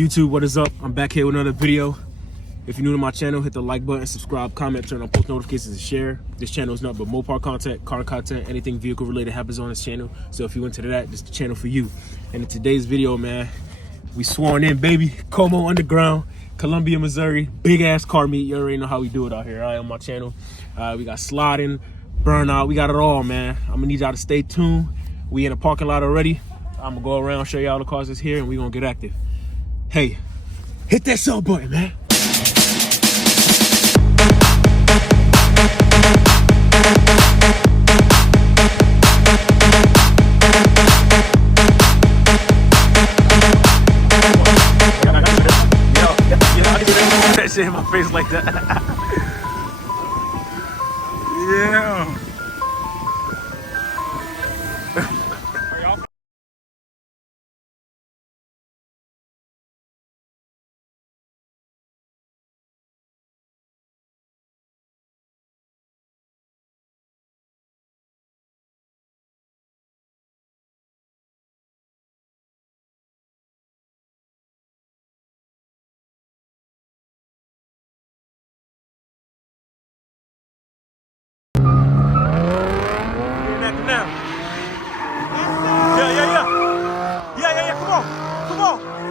YouTube, what is up? I'm back here with another video. If you're new to my channel, hit the like button, subscribe, comment, turn on post notifications, and share. This channel is nothing but Mopar content, car content, anything vehicle related happens on this channel. So if you're into that, this is the channel for you. And in today's video, man, we sworn in, baby. Como Underground, Columbia, Missouri. Big ass car meet. You already know how we do it out here, right, on my channel. We got sliding, burnout, we got it all, man. I'm gonna need y'all to stay tuned. We in the parking lot already. I'm gonna go around, show y'all the cars that's here, and we gonna get active. Hey, hit that sub button, man. That shit in my face like that. Yeah.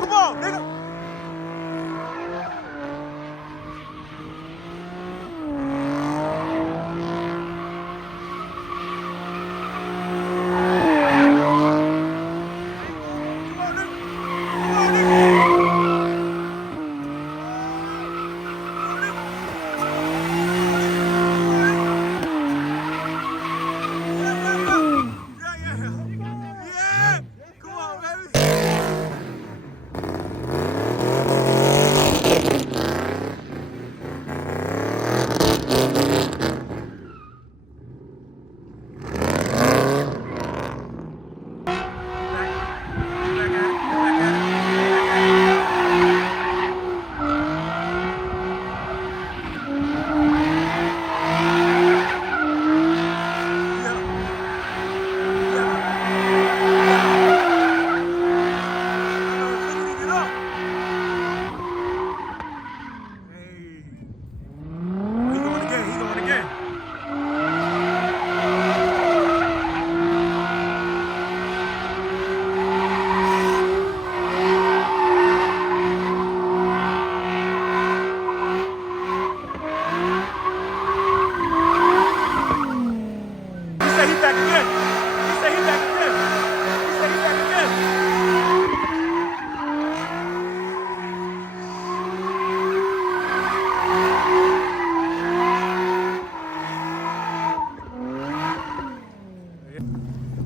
Come on, nigga.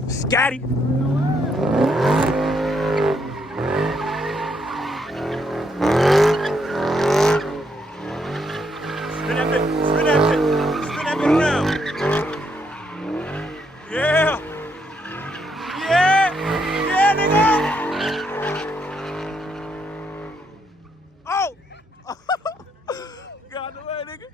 Scotty. Spin that bit around. Yeah. Yeah, nigga. Oh. Got the way, nigga.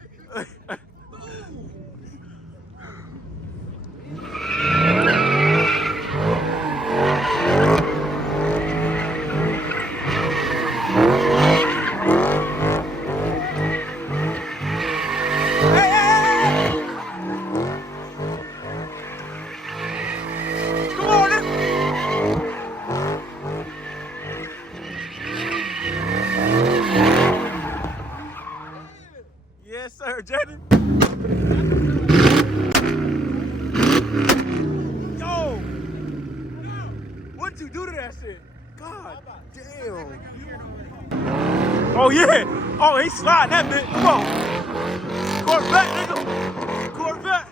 Yes, sir, Jaden. Yo, what'd you do to that shit? God damn. Oh yeah. Oh, he sliding that bit. Come on. Corvette, nigga. Corvette.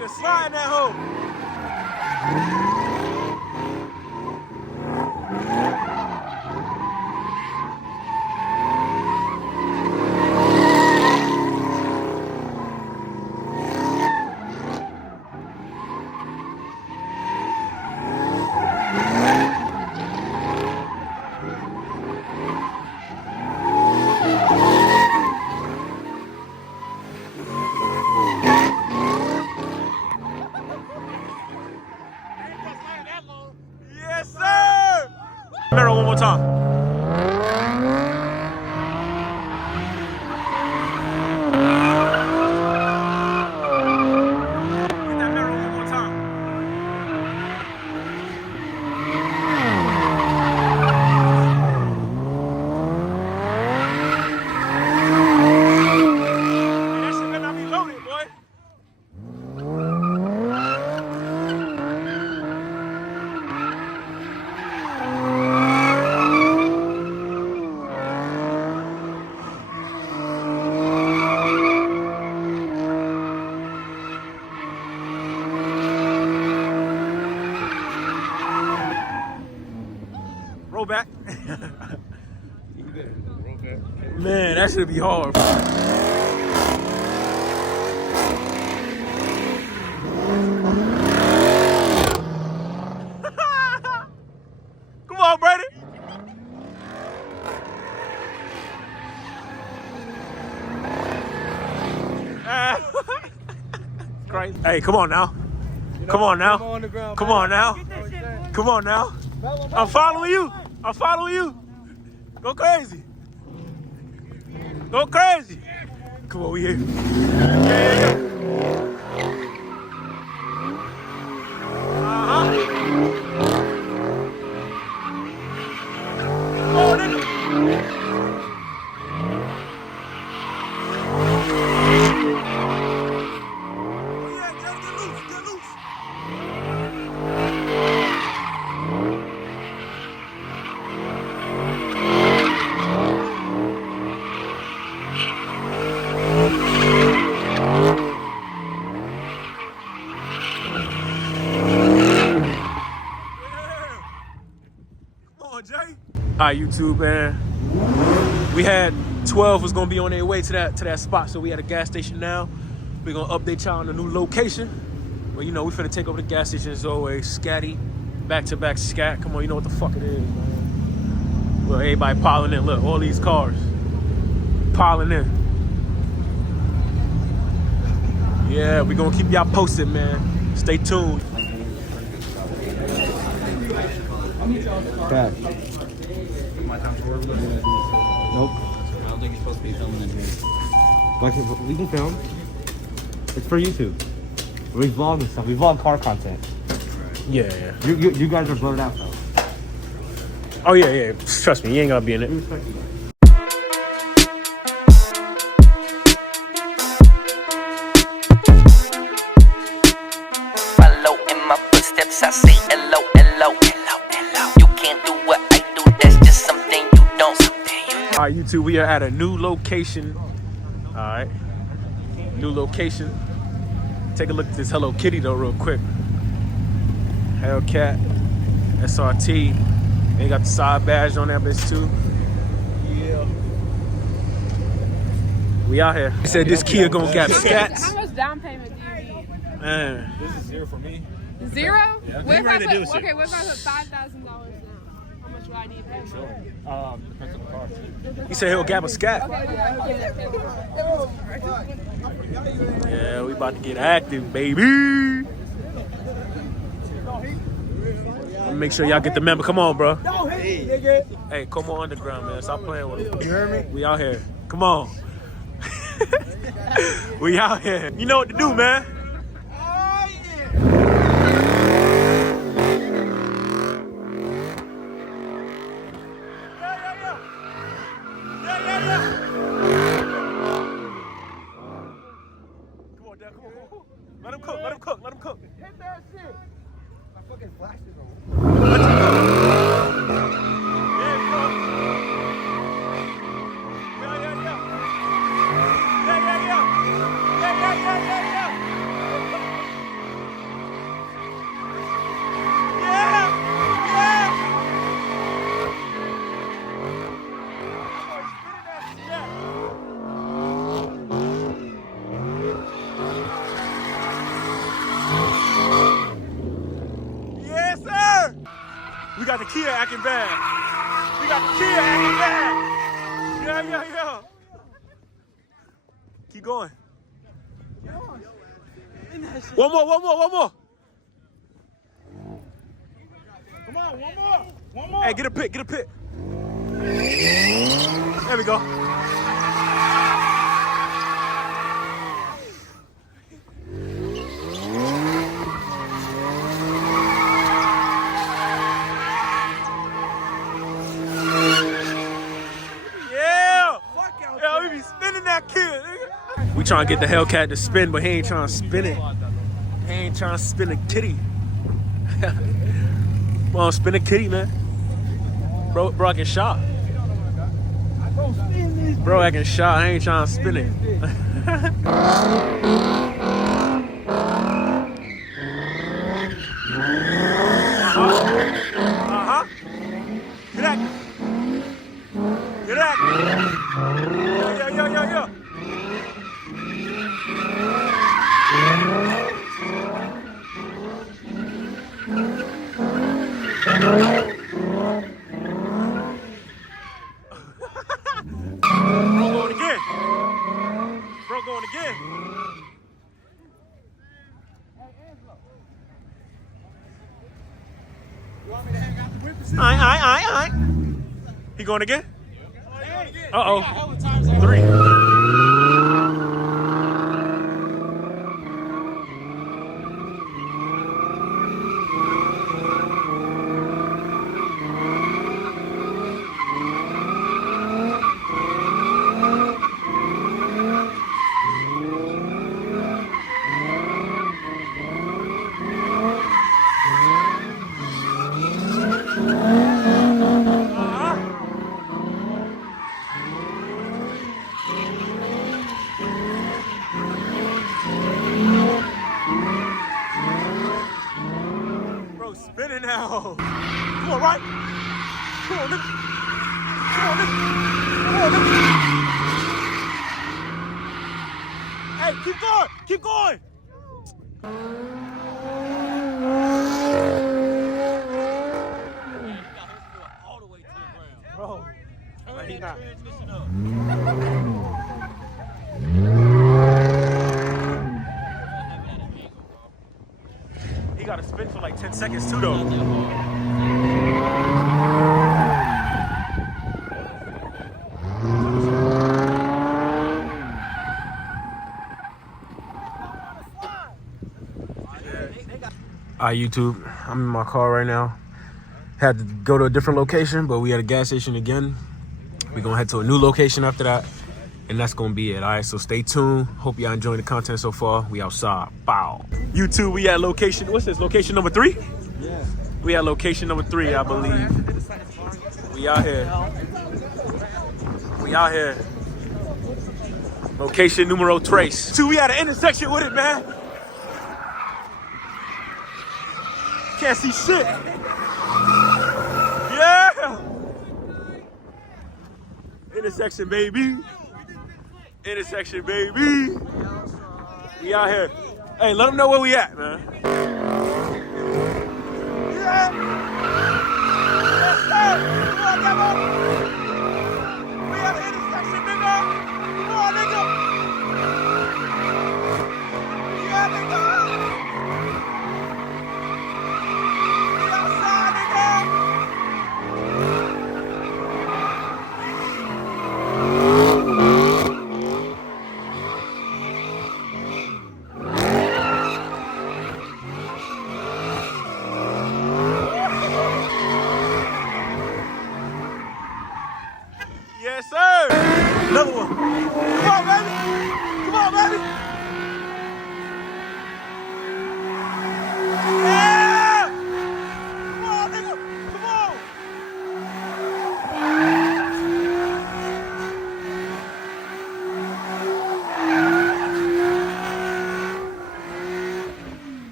nigga sliding that hoe. Yes, sir! Camaro one more time. Get that mirror one more time. Hey, that shit better not be loaded, boy. Roll back. Man, that should be hard. Come on, Brady. Crazy. Hey, come on now. Come on now. Come on now. Come on now. I'm following you. I'm following you. Go crazy. Go crazy. Come on, we here. Yeah. Oh, nigga. Yeah, just get loose. Get loose. Jay. All right, YouTube, man. We had 12 was gonna be on their way to that spot, so we at a gas station now. We're gonna update y'all on the new location. Well, you know, we finna take over the gas station as always. Scatty, back-to-back scat. Come on, you know what the fuck it is, man. Look, everybody piling in. Look, all these cars piling in. Yeah, we gonna keep y'all posted, man. Stay tuned. Cash. Nope. I don't think you're supposed to be filming in here. We can film. It's for YouTube. We vlog and stuff. We vlog car content. Yeah. You guys are blurred out though. Oh yeah. Trust me, you ain't gonna be in it. We respect you guys. Follow in my footsteps, I say hello, hello, hello, hello. You can't do what I do, that's just something you don't. All right, YouTube, we are at a new location. All right, new location. Take a look at this Hello Kitty though, real quick. Hellcat, SRT. They got the side badge on that bitch too. Yeah. We out here. He said this Kia gonna get scats. How much down payment do you need? Man. This is 0 for me. 0? Yeah. What if I ready to do put, shit. okay, what if I put $5,000 now? How much will I need to pay? Depends on the car. He said he'll gab a scat. Okay. Yeah, we about to get active, baby. Make sure y'all get the member. Come on, bro. Hey, come on underground, man. Stop playing with us. You heard me? We out here. Come on. We out here. You know what to do, man. Let him cook. Hit that shit. My fucking flash is on. got the Kia acting bad. We got the Kia acting bad. Yeah. Keep going. One more. Come on, one more. Hey, get a pit. There we go. Yeah, we be spinning that kid, nigga. We trying to get the Hellcat to spin, but he ain't trying to spin it. He ain't trying to spin a kitty. Come on, spin a kitty, man. Bro acting shot. Bro acting shot. I ain't trying to spin it. Get that. Yeah. Bro going again. You want me to hang out the whip? Aye. He going again? Uh-oh. 3. Spinning now. Come on, right? Come on, nigga. Hey, keep going. Bro, he not. He got to spin for like 10 seconds too, though. Alright, YouTube, I'm in my car right now. Had to go to a different location, but we at a gas station again. We're gonna head to a new location after that, and that's gonna be it. Alright, so stay tuned. Hope y'all enjoying the content so far. We outside. Bow. YouTube, we at location, what's this, location number 3? Yeah. We at location number 3, I believe. We out here. Location numero 3. Two, we at an intersection with it, man. Can't see shit. Yeah. Intersection, baby. We out here. Hey, let them know where we at, man. Yeah. Yes, sir. Come on, Devil. We at the intersection, nigga. Come on, nigga. Yeah, nigga. We outside, nigga. Yes, sir. Another one. Come on, baby.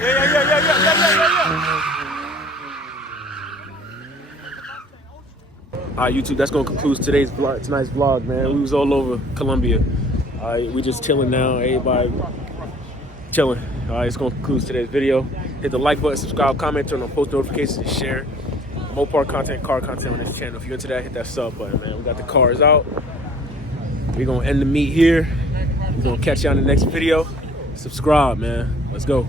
All right, YouTube, that's gonna conclude tonight's vlog, man. We was all over Colombia. All right, we just chilling now. Everybody chilling. All right, it's gonna conclude today's video. Hit the like button, subscribe, comment, turn on post notifications, and share. Mopar content, car content on this channel. If you're into that, hit that sub button, man. We got the cars out. We're gonna end the meet here. We're gonna catch you on the next video. Subscribe, man. Let's go.